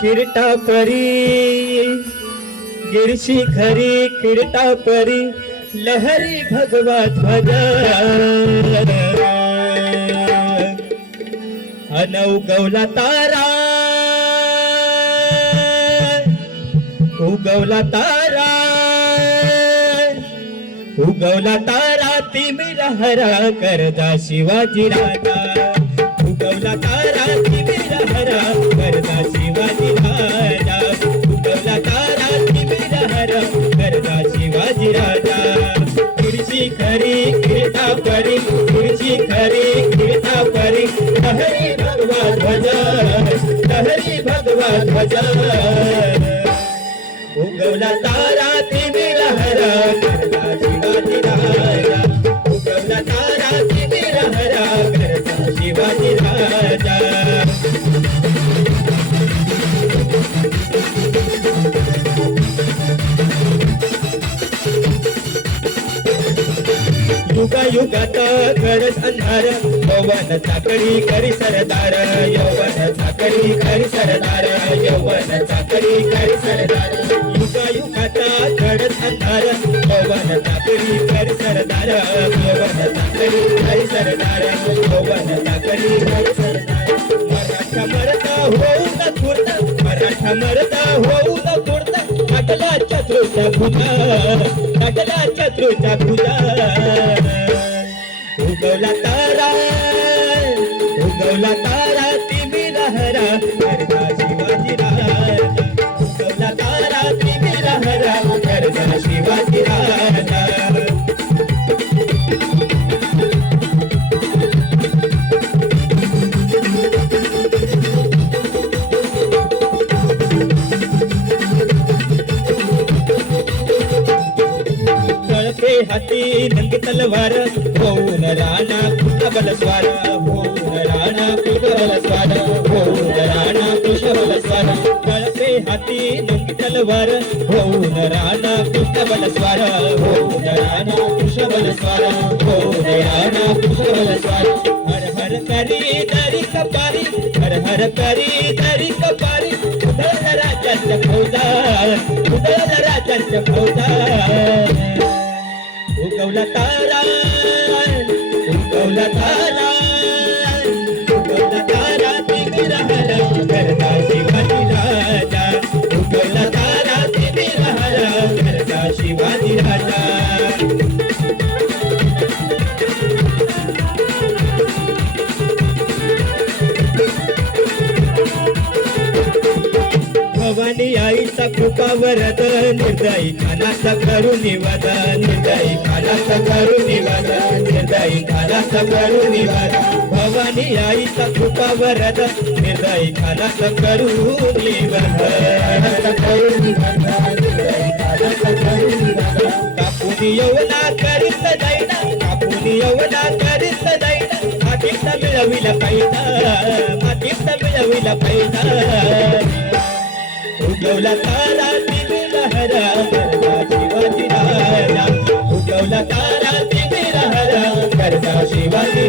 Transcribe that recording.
किरटा परी गिरशी खरी किरटा परी लहरी भगवा ध्वज अनौगवला तारा उगवला तारा उगवला तारा तिमिर हरा करदा शिवाजी राजा. भगवा ध्वज लहरी भगवा ध्वज उगवला तारा तिमी लहरा युगा युगात? घडस अंधार. यौवन चाकरी करी सरदार. यौवन चाकरी करी सरदार. यौवन चाकरी करी सरदार. युगा युगात घडस अंधार. यौवन चाकरी करी सरदार. यौवन चाकरी करी सरदार. यौवन चाकरी करी सरदार. मराठा मरता होऊ न थोरता मराठा मरता होऊ न तुरता टाकला चत्रूचा खुदा टाकला खुदा. उगवला तारा उगवला तारा तिमी लहरा करदा शिवाजी राजा. उगवला तारा तिमी लहरा करदा शिवाजी राजा. हाती नंग तलवार होऊन राणा कुशबल स्वार होऊन राणा कुशबल स्वार होऊन राणा कुशबल स्वार. कळपे हाती नंग तलवार होऊन राणा कुशबल स्वार होऊन राणा कुशबल स्वार होऊन राणा कुशबल स्वार. हर हर करी दरी कपारी हर हर करी दरी कपारी. उदळ राजांच्या फौजा उदळ राजांच्या फौजा. उगवला तारा उगवला तारा उगवला तारा तिमी राहला करता शिवाजी राजा. तारा करता शिवाजी राजा. भवानी आई कृपा निर्दयी खानाचा करू निवाद निर्दयी खानाचा करू निवाद निर्दयी खानाचा करू भवानी आईचा कृपा वरद निर्दयी खानाचा करू निवाद करू निवाद निर्दयी खानाचा करू निवाद कापून यवना करीत जाईना कापून यवना करीत जाईना. मातीचा मिळविला पाहिजे मातीचा मिळविला पाहिजे उगवला तारा लहरा करता शिवाजी राजा उगवला तारा लहरा करता शिवाजी